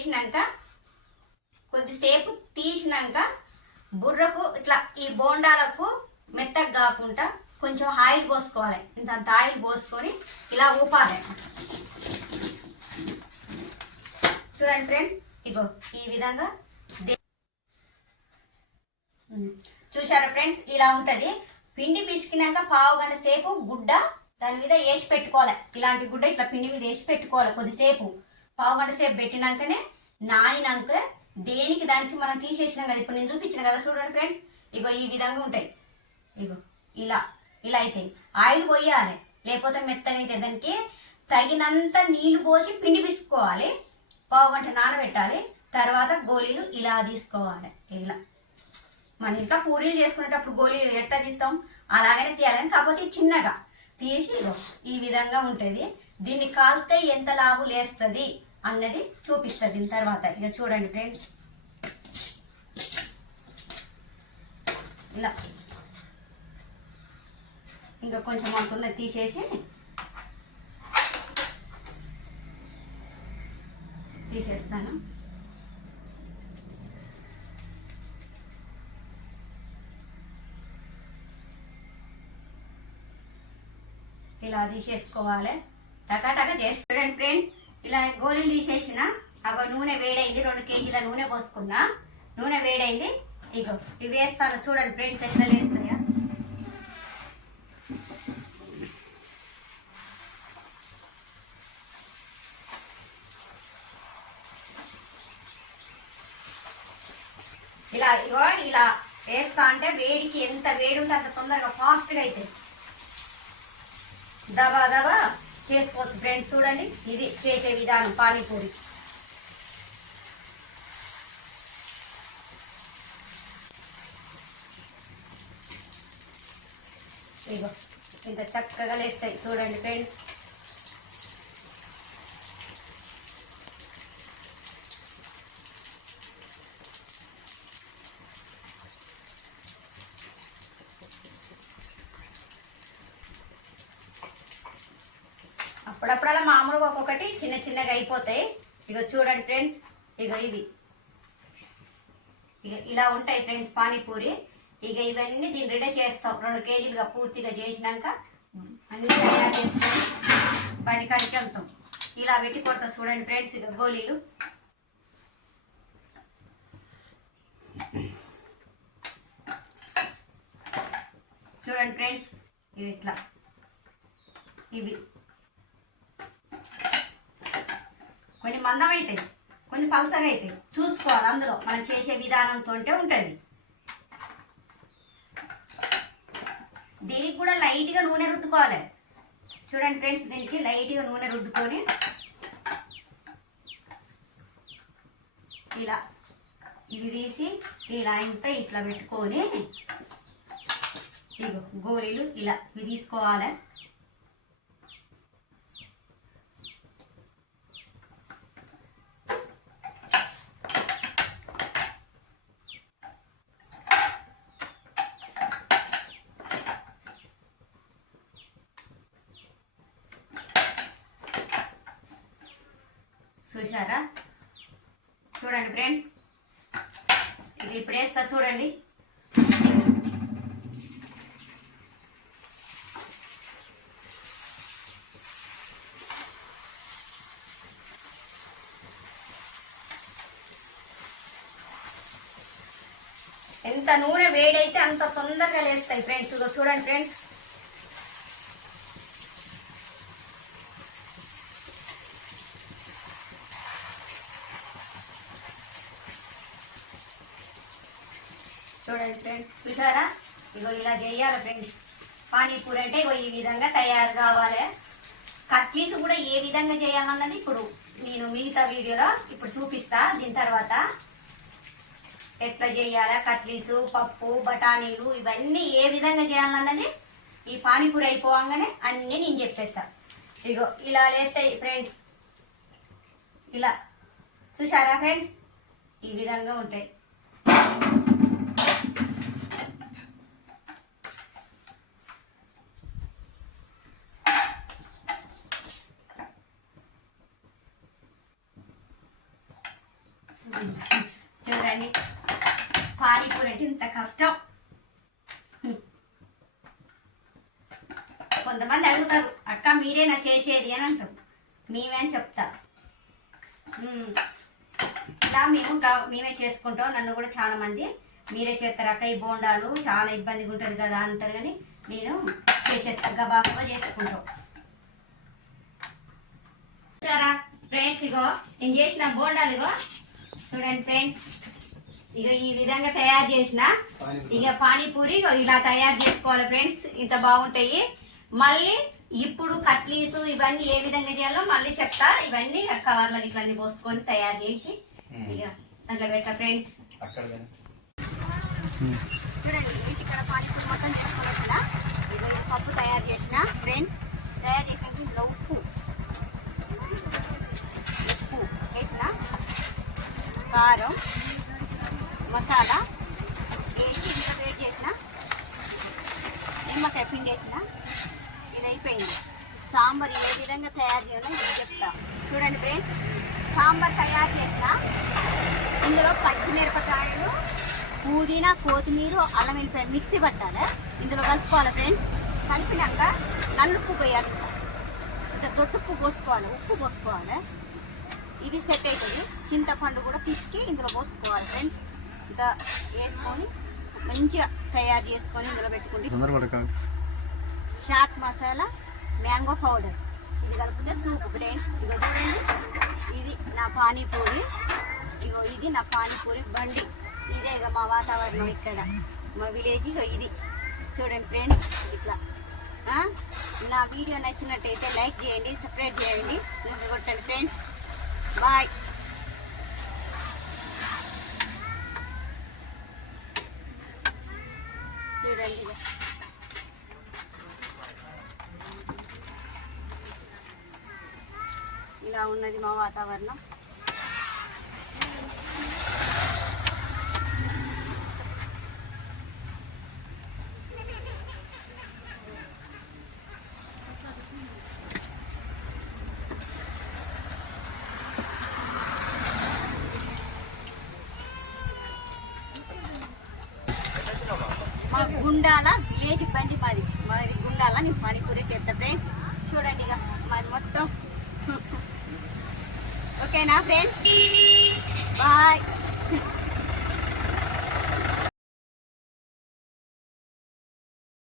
వేసినాక కొద్దిసేపు తీసినాక బుర్రకు ఇట్లా ఈ బోండాలకు మెత్తగా కాకుండా కొంచెం ఆయిల్ పోసుకోవాలి. ఇంత ఆయిల్ పోసుకొని ఇలా ఊపాలి. చూడండి ఫ్రెండ్స్, ఇగో ఈ విధంగా చూసారా ఫ్రెండ్స్, ఇలా ఉంటుంది. పిండి పిసికినాక పావు గంట సేపు గుడ్డ దాని మీద వేసి పెట్టుకోవాలి. ఇలాంటి గుడ్డ ఇట్లా పిండి మీద వేసి పెట్టుకోవాలి. కొద్దిసేపు పావు గంట సేపు పెట్టినాకనే నానినాక దేనికి దానికి మనం తీసేసినాం కదా, ఇప్పుడు నేను చూపించిన కదా. చూడండి ఫ్రెండ్స్, ఇగో ఈ విధంగా ఉంటాయి. ఇగో ఇలా ఇలా అయితే ఆయిల్ పోయాలి, లేకపోతే మెత్తనైతే దానికి తగినంత నీళ్లు పోసి పిండి పిసుకోవాలి. పావు గంట నానబెట్టాలి. తర్వాత గోళీలు ఇలా తీసుకోవాలి. ఇలా మన ఇంట్లో పూరీలు చేసుకునేటప్పుడు గోళీలు ఎట్లా తీస్తాం అలాగనే తీయాలని, కాకపోతే చిన్నగా తీసి ఈ విధంగా ఉంటుంది. దీన్ని కాలితే ఎంత లాభం లేస్తుంది అన్నది చూపిస్తుంది దీని తర్వాత. ఇక చూడండి ఫ్రెండ్స్, ఇలా ఇంకా కొంచెం అంటున్నది తీసేసి తీసేస్తాను. ఇలా తీసేసుకోవాలి. టకాటక చేసి చూడండి ఫ్రెండ్స్, ఇలా గోళీలు తీసేసిన అగో నూనె వేడైంది. 2 కేజీల నూనె పోసుకున్నా. నూనె వేడైంది. ఇగో ఇవి వేస్తాను. చూడండి ఫ్రెండ్స్ ఎట్లా వేస్తాయా. ఇలా ఇగో ఇలా వేస్తా అంటే వేడికి ఎంత వేడి ఉంటే అంత తొందరగా ఫాస్ట్గా అవుతాయి. దబా దబా చేసుకోవచ్చు ఫ్రెండ్స్. చూడండి, ఇది చేసే విధానం పానీపూరి. ఇగో ఇంత చక్కగా లేస్తాయి. చూడండి ఫ్రెండ్స్, అప్పుడప్పుడలా మామూలుగా ఒక్కొక్కటి చిన్న చిన్నగా అయిపోతాయి. ఇక చూడండి ఫ్రెండ్స్, ఇక ఇవి ఇక ఇలా ఉంటాయి ఫ్రెండ్స్ పానీపూరి. ఇక ఇవన్నీ దీన్ని రెడీ చేస్తాం. 2 కేజీలుగా పూర్తిగా చేసినాక అన్నీ తయారు చేసుకొని బండికాడికి వెళ్తాం. ఇలా పెట్టి కొడతాం. చూడండి ఫ్రెండ్స్, ఇక గోళీలు చూడండి ఫ్రెండ్స్, ఇట్లా ఇవి కొన్ని మందం అవుతాయి, కొన్ని పల్సగా అవుతాయి. చూసుకోవాలి, అందులో మనం చేసే విధానంతో ఉంటుంది. దీనికి కూడా లైట్గా నూనె రుద్దుకోవాలి. చూడండి ఫ్రెండ్స్, దీనికి లైట్గా నూనె రుద్దుకొని ఇలా ఇది తీసి ఇలా ఇంత ఇట్లా పెట్టుకొని ఇగో గోళీలు ఇలా ఇవి తీసుకోవాలి. చూసారా? చూడండి ఫ్రెండ్స్, ఇది ఇప్పుడు వేస్తా. చూడండి, ఎంత నూనె వేడైతే అంత తొందరగా లేస్తాయి ఫ్రెండ్స్. చూడండి ఫ్రెండ్స్, చూడండి ఫ్రెండ్స్, చూసారా? ఇగో ఇలా చేయాలి ఫ్రెండ్స్. పానీపూరి అంటే ఇగో ఈ విధంగా తయారు కావాలి. కట్లీస్ కూడా ఏ విధంగా చేయాలన్నది ఇప్పుడు నేను మిగతా వీడియోలో ఇప్పుడు చూపిస్తా. దీని తర్వాత ఎట్లా చేయాలి కట్లీసు, పప్పు, బఠానీలు ఇవన్నీ ఏ విధంగా చేయాలన్నది ఈ పానీపూరి అయిపోగానే అన్నీ నేను చెప్పేస్తా. ఇగో ఇలా లేస్తాయి ఫ్రెండ్స్. ఇలా చూసారా ఫ్రెండ్స్, ఈ విధంగా ఉంటాయి. చూడండి పానీపూరి అంటే ఇంత కష్టం. కొంతమంది అడుగుతారు, అక్క మీరేనా చేసేది అని అంటారు. మేమేం చెప్తా, ఇలా మేమే చేసుకుంటాం. నన్ను కూడా చాలా మంది మీరే చేస్తారు అక్క, ఈ బోండాలు చాలా ఇబ్బందిగా ఉంటుంది కదా అంటారు. కానీ నేను చేసే తగ్గబాగా చేసుకుంటాం. సరే ఫ్రెండ్స్, ఇగో నేను చేసిన బోండాలు ఇగో చూడండి ఫ్రెండ్స్. ఇక ఈ విధంగా తయారు చేసిన ఇక పానీపూరి ఇలా తయారు చేసుకోవాలి ఫ్రెండ్స్. ఇంత బాగుంటాయి. మళ్ళీ ఇప్పుడు కట్లీసు ఇవన్నీ ఏ విధంగా చేయాలో మళ్ళీ చెప్తా. ఇవన్నీ కవర్లకి ఇట్లన్నీ పోసుకొని తయారు చేసి ఇక దాంట్లో పెడతా ఫ్రెండ్స్. చూడండి ఇక్కడ పానీపూరి మొత్తం చేసుకోవాల్సిన ఇక పప్పు తయారు చేసిన ఫ్రెండ్స్. తయారు చేసినాక ఇందులో ఉప్పు వేసిన, కారం, మసాలా వేసి ఇంట్లో వేడి చేసిన, నిమ్మకాయ పిండి వేసిన. ఇది అయిపోయింది. సాంబార్ ఏ విధంగా తయారు చేయాలో ఇది చెప్తా. చూడండి ఫ్రెండ్స్, సాంబార్ తయారు చేసిన ఇందులో పచ్చిమిరపకాయలు, పుదీనా, కొత్తిమీర, అల్లం వెల్లిపాయ మిక్సీ పట్టాలి. ఇందులో కలుపుకోవాలి ఫ్రెండ్స్. కలిపినాక నల్లుప్పు పోయాలి, ఇంకా దొట్టుప్పు పోసుకోవాలి, ఉప్పు పోసుకోవాలి. ఇది సెట్ అవుతుంది. చింతపండు కూడా పిసికి ఇందులో పోసుకోవాలి ఫ్రెండ్స్. ఇంకా వేసుకొని మంచిగా తయారు చేసుకొని ఇందులో పెట్టుకుంటే చాట్ మసాలా, మ్యాంగో పౌడర్ ఇది కలిపితే సూప్ ఫ్రెండ్స్. ఇగో చూడండి, ఇది నా పానీపూరి. ఇగో ఇది నా పానీపూరి బండి. ఇదే ఇక మా వాతావరణం ఇక్కడ, మా విలేజ్. ఇగో ఇది చూడండి ఫ్రెండ్స్. ఇట్లా నా వీడియో నచ్చినట్టయితే లైక్ చేయండి, సబ్స్క్రైబ్ చేయండి, కొట్టండి ఫ్రెండ్స్. బాయ్. చూడండి ఇలా ఉన్నది మా వాతావరణం. మా గుండాల విలేజ్ బండి మాది గుండాల. నేను పానీపూరి చేస్తా ఫ్రెండ్స్. చూడండి ఇక మాది మొత్తం ఓకేనా ఫ్రెండ్స్.